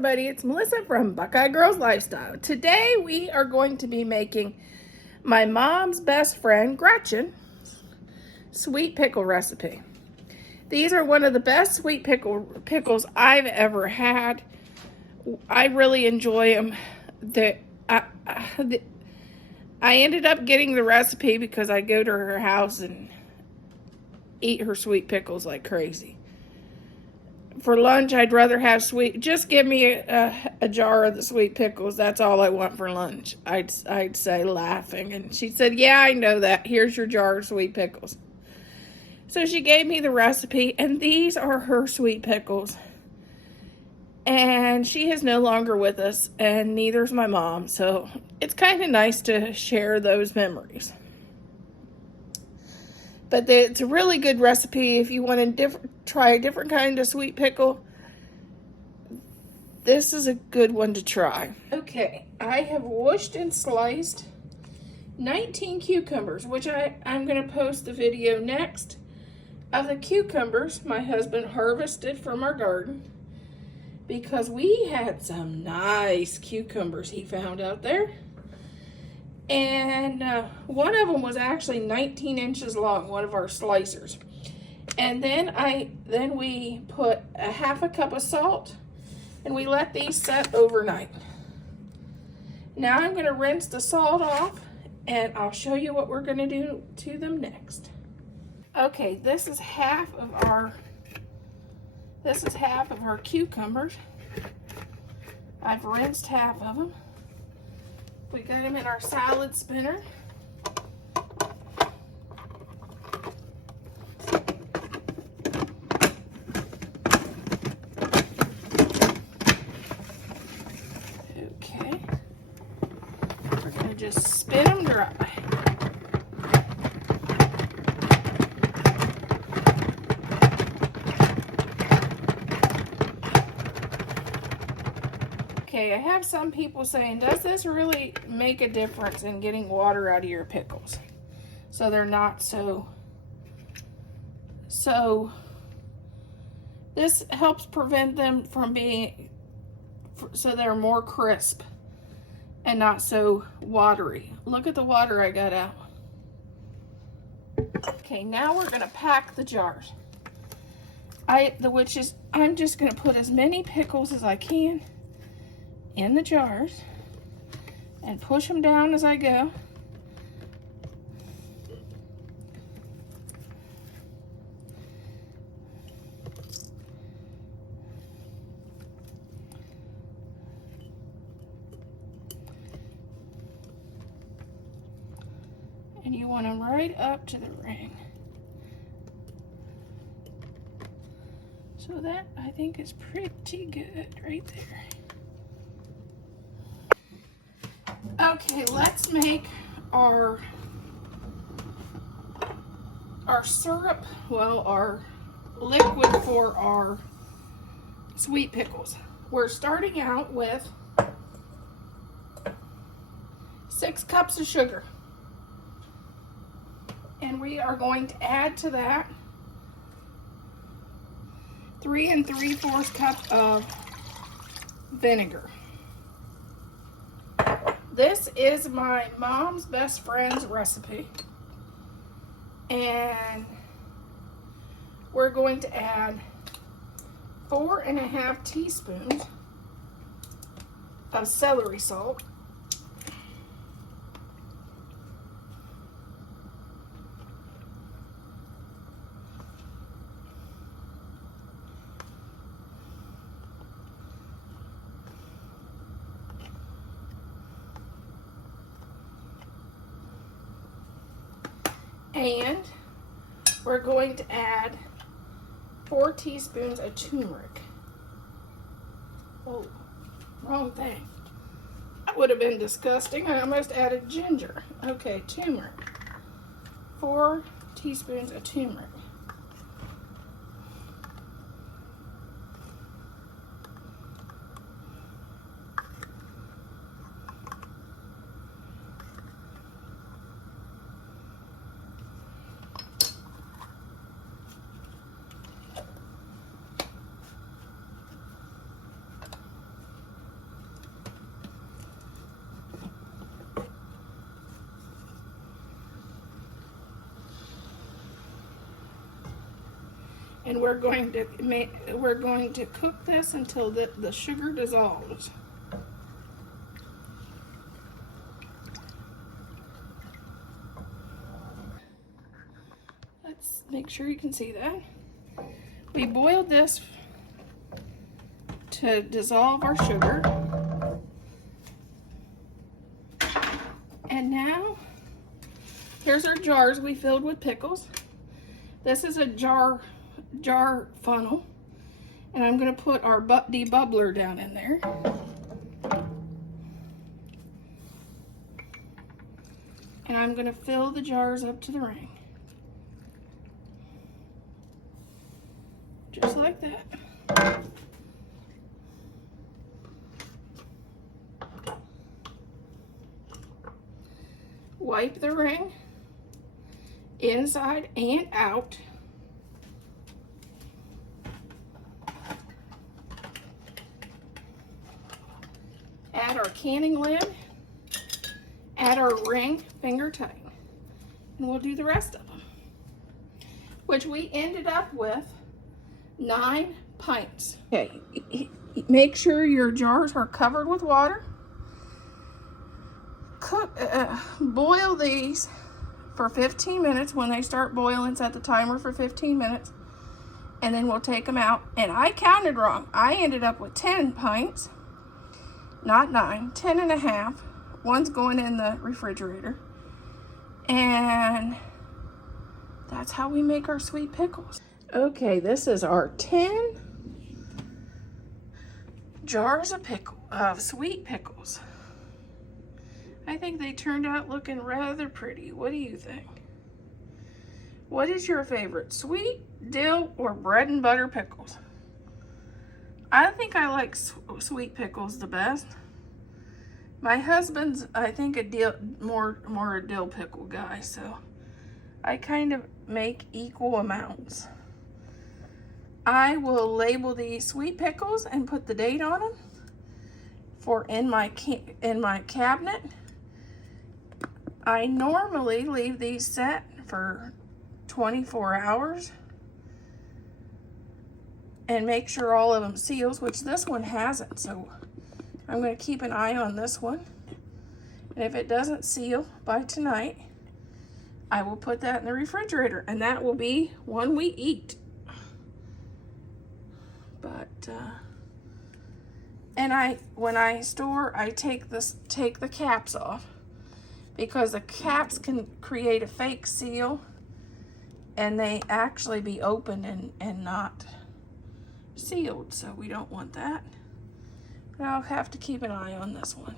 everybody, it's Melissa from Buckeye Girls Lifestyle. Today we are going to be making my mom's best friend Gretchen sweet pickle recipe. These are one of the best sweet pickles I've ever had. I really enjoy them. I ended up getting the recipe because I go to her house and eat her sweet pickles like crazy. For lunch, I'd rather have just give me a jar of the sweet pickles. That's all I want for lunch, I'd say, laughing. And she said, yeah, I know that. Here's your jar of sweet pickles. So she gave me the recipe, and these are her sweet pickles. And she is no longer with us, and neither's my mom. So it's kind of nice to share those memories. But it's a really good recipe if you want to try a different kind of sweet pickle. This is a good one to try. Okay, I have washed and sliced 19 cucumbers, which I'm going to post the video next of the cucumbers my husband harvested from our garden, because we had some nice cucumbers he found out there. And one of them was actually 19 inches long, one of our slicers. And then we put a half a cup of salt, and we let these set overnight. Now I'm going to rinse the salt off, and I'll show you what we're going to do to them next. Okay, this is half of our cucumbers. I've rinsed half of them. We got them in our salad spinner. Okay. We're going to just spin them dry. Okay, I have some people saying, does this really make a difference in getting water out of your pickles? So they're not so this helps prevent them from being, so they're more crisp and not so watery. Look at the water I got out. Okay, now we're gonna pack the jars. I'm just gonna put as many pickles as I can in the jars and push them down as I go. And you want them right up to the ring. So that, I think, is pretty good right there. Okay, let's make our syrup, well, our liquid for our sweet pickles. We're starting out with 6 cups of sugar. And we are going to add to that 3 3/4 cup of vinegar. This is my mom's best friend's recipe, and we're going to add 4 1/2 teaspoons of celery salt, and we're going to add 4 teaspoons of turmeric. Oh, wrong thing. That would have been disgusting. I almost added ginger. Okay, turmeric. 4 teaspoons of turmeric. And we're going to cook this until the sugar dissolves. Let's make sure you can see that. We boiled this to dissolve our sugar. And now, here's our jars we filled with pickles. This is a jar funnel. And I'm going to put our debubbler down in there. And I'm going to fill the jars up to the ring. Just like that. Wipe the ring inside and out. Add our canning lid. Add our ring finger tight. And we'll do the rest of them. Which we ended up with 9 pints. Okay, make sure your jars are covered with water. Boil these for 15 minutes. When they start boiling, set the timer for 15 minutes. And then we'll take them out. And I counted wrong. I ended up with 10 pints. Not 9, 10 and a half. One's going in the refrigerator. And that's how we make our sweet pickles. Okay, this is our 10 jars of sweet pickles. I think they turned out looking rather pretty. What do you think? What is your favorite, sweet, dill, or bread and butter pickles? I think I like sweet pickles the best. My husband's, I think, more a dill pickle guy, so I kind of make equal amounts. I will label these sweet pickles and put the date on them for in my cabinet. I normally leave these set for 24 hours and make sure all of them seals, which this one hasn't, so I'm going to keep an eye on this one. And if it doesn't seal by tonight, I will put that in the refrigerator, and that will be when we eat. But and when I store, I take the caps off, because the caps can create a fake seal and they actually be opened and not sealed, so we don't want that. But I'll have to keep an eye on this one.